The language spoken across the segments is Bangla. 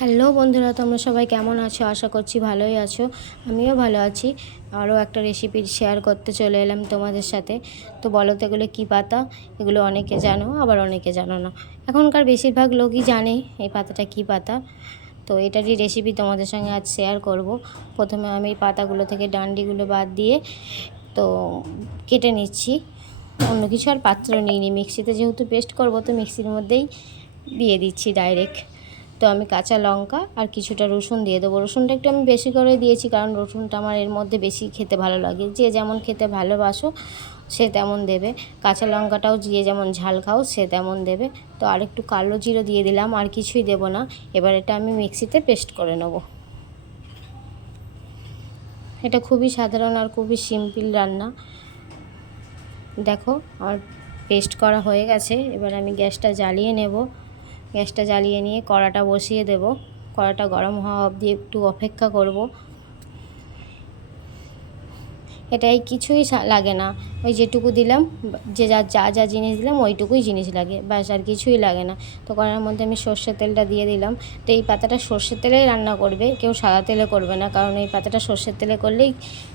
হ্যালো বন্ধুরা, তোমরা সবাই কেমন আছো? আশা করছি ভালোই আছো। আমিও ভালো আছি। আরও একটা রেসিপি শেয়ার করতে চলে এলাম তোমাদের সাথে। তো বলো তো এগুলো কী পাতা? এগুলো অনেকে জানো, আবার অনেকে জানো না। এখনকার বেশিরভাগ লোকই জানে এই পাতাটা কী পাতা। তো এটারই রেসিপি তোমাদের সঙ্গে আজ শেয়ার করব। প্রথমে আমি পাতাগুলো থেকে ডান্ডিগুলো বাদ দিয়ে তো কেটে নিচ্ছি। অন্য কিছু আর পাত্র নিইনি। মিক্সিতে যেহেতু পেস্ট করব, তো মিক্সির মধ্যেই দিয়ে দিচ্ছি ডাইরেক্ট তো আমি কাঁচা লঙ্কা আর কিছুটা রসুন দিয়ে দেবো। রসুনটা একটু আমি বেশি করে দিয়েছি কারণ রসুনটা আমার এর মধ্যে বেশি খেতে ভালো লাগে। যে যেমন খেতে ভালোবাসো, সে তেমন দেবে। কাঁচা লঙ্কাটাও যে যেমন ঝাল খাও, সে তেমন দেবে। তো আর একটু কালো জিরো দিয়ে দিলাম, আর কিছুই দেবো না। এবার এটা আমি মিক্সিতে পেস্ট করে নেব। এটা খুবই সাধারণ আর খুবই সিম্পল রান্না। দেখো, আমার পেস্ট করা হয়ে গেছে। এবার আমি গ্যাসটা জ্বালিয়ে নেব। গ্যাসটা জ্বালিয়ে নিয়ে কড়াটা বসিয়ে দেব। কড়াটা গরম হওয়া অবধি একটু অপেক্ষা করব। এটাই কিছুই লাগে না। ওই যেটুকু দিলাম, যে যা যা যা জিনিস দিলাম, ওইটুকুই জিনিস লাগে। ব্যাস, আর কিছুই লাগে না। তো কড়ার মধ্যে আমি সর্ষের তেলটা দিয়ে দিলাম। তো এই পাতাটা সর্ষের তেলেই রান্না করবে। কেউ সাদা তেলে করবে না, কারণ এই পাতাটা সর্ষের তেলে করলেই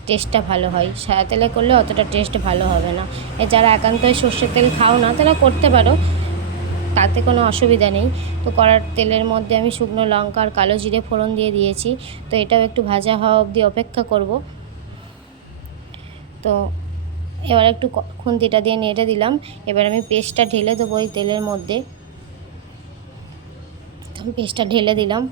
টেস্টটা ভালো হয়। সাদা তেলে করলে অতটা টেস্ট ভালো হবে না। যারা একান্তই সর্ষের তেল খাও না, তারা করতে পারো। তাতে কোনো অসুবিধা নেই। তো কড়ার তেলের মধ্যে আমি শুকনো লঙ্কা আর কালো জিরে ফোড়ন দিয়ে দিয়েছি। তো এটাও একটু ভাজা হওয়া অবধি অপেক্ষা করব। তো এবার একটু খুন্তিটা দিয়ে নেড়ে দিলাম। এবার আমি পেস্টটা ঢেলে দেবো ওই তেলের মধ্যে। পেস্টটা ঢেলে দিলাম।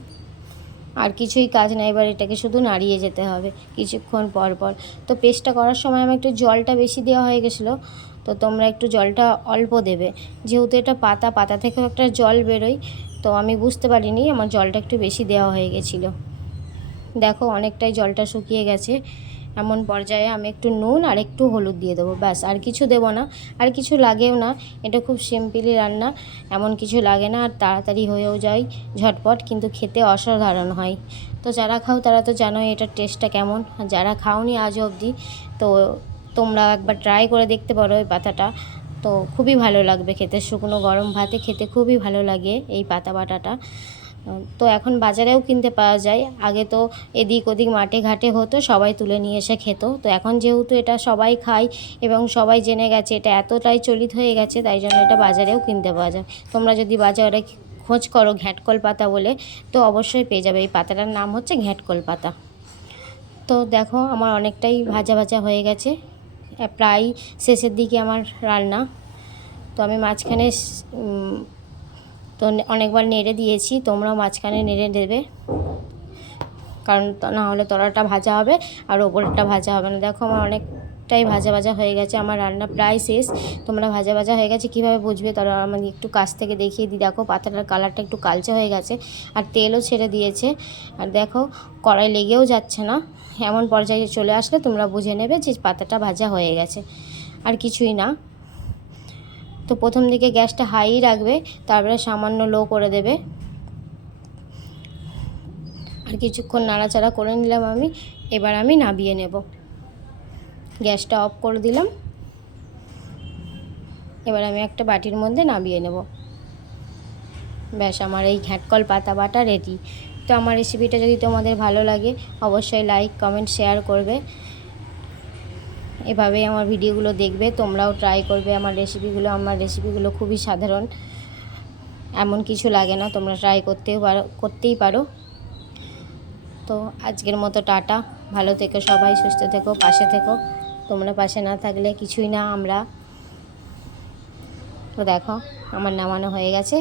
আর কিছুই কাজ নেই, এবার এটাকে শুধু নাড়িয়ে যেতে হবে কিছুক্ষণ পর পর। তো পেস্টটা করার সময় আমার একটু জলটা বেশি দেওয়া হয়ে গেছিল। তো তোমরা একটু জলটা অল্প দেবে। যেহেতু এটা পাতা পাতা থেকেও একটা জল বেরোয়, তো আমি বুঝতে পারিনি আমার জলটা একটু বেশি দেওয়া হয়ে গেছিল। দেখো অনেকটাই জলটা শুকিয়ে গেছে। এমন পর্যায়ে আমি একটু নুন আর একটু হলুদ দিয়ে দেবো, ব্যাস। আর কিছু দেবো না। আর কিছু লাগেও না। এটা খুব সিম্পলি রান্না। এমন কিছু লাগে না আর তাড়াতাড়ি হয়েও যায়, ঝটপট। কিন্তু খেতে অসাধারণ হয়। তো যারা খাও তারা তো জানোই এটার টেস্টটা কেমন। আর যারা খাওনি আজ অবধি, তো তোমরা একবার ট্রাই করে দেখতে পারো এই পাতাটা। তো খুবই ভালো লাগবে খেতে, শুকনো গরম ভাতে খেতে খুবই ভালো লাগে এই পাতা বাটাটা। তো এখন বাজারেও কিনতে পাওয়া যায়। আগে তো এদিক ওদিক মাঠে ঘাটে হতো, সবাই তুলে নিয়ে এসে খেত। তো এখন যেহেতু এটা সবাই খায় এবং সবাই জেনে গেছে এটা এতটাই চলিত হয়ে গেছে, তাই জন্য এটা বাজারেও কিনতে পাওয়া যায়। তোমরা যদি বাজারে খোঁজ করো ঘ্যাটকল পাতা বলে, তো অবশ্যই পেয়ে যাবে। এই পাতাটার নাম হচ্ছে ঘ্যাটকল পাতা। তো দেখো, আমার অনেকটাই ভাজা ভাজা হয়ে গেছে। প্রায় শেষের দিকে আমার রান্না। তো আমি মাঝখানে তো অনেকবার নেড়ে দিয়েছি, তোমরাও মাঝখানে নেড়ে দেবে। কারণ না হলে তলাটা ভাজা হবে আর ওপরটা ভাজা হবে না। দেখো আমার অনেকটাই ভাজা ভাজা হয়ে গেছে, আমার রান্না প্রায় শেষ। তোমরা ভাজা ভাজা হয়ে গেছে, কীভাবে বুঝবে? তারা আমাকে একটু কাছ থেকে দেখিয়ে দিই। দেখো পাতাটার কালারটা একটু কালচে হয়ে গেছে আর তেলও ছেড়ে দিয়েছে। আর দেখো কড়াই লেগেও যাচ্ছে না। এমন পর্যায়ে চলে আসলে তোমরা বুঝে নেবে যে পাতাটা ভাজা হয়ে গেছে। আর কিছুই না। তো প্রথম দিকে গ্যাসটা হাই রাখবে, তারপরে সামান্য লো করে দেবে। আর কিছুক্ষণ নাড়াচাড়া করে নিলাম আমি, এবার আমি নাবিয়ে নেব। গ্যাসটা অফ করে দিলাম। এবার আমি একটা বাটির মধ্যে নাবিয়ে নেব। ব্যাস, আমার এই ঘ্যাটকল পাতা বাটা রেডি তো আমার রেসিপিটা যদি তোমাদের ভালো লাগে, অবশ্যই লাইক কমেন্ট শেয়ার করবে। এভাবেই আমার ভিডিওগুলো দেখবে, তোমরাও ট্রাই করবে আমার রেসিপিগুলো আমার রেসিপিগুলো খুবই সাধারণ। এমন কিছু লাগে না, তোমরা ট্রাই করতেও পারো, করতেই পারো। তো আজকের মতো টাটা। ভালো থেকো সবাই, সুস্থ থেকো, পাশে থেকো। তোমরা পাশে না থাকলে কিছুই না আমরা। তো দেখো, আমার নামানো হয়ে গেছে।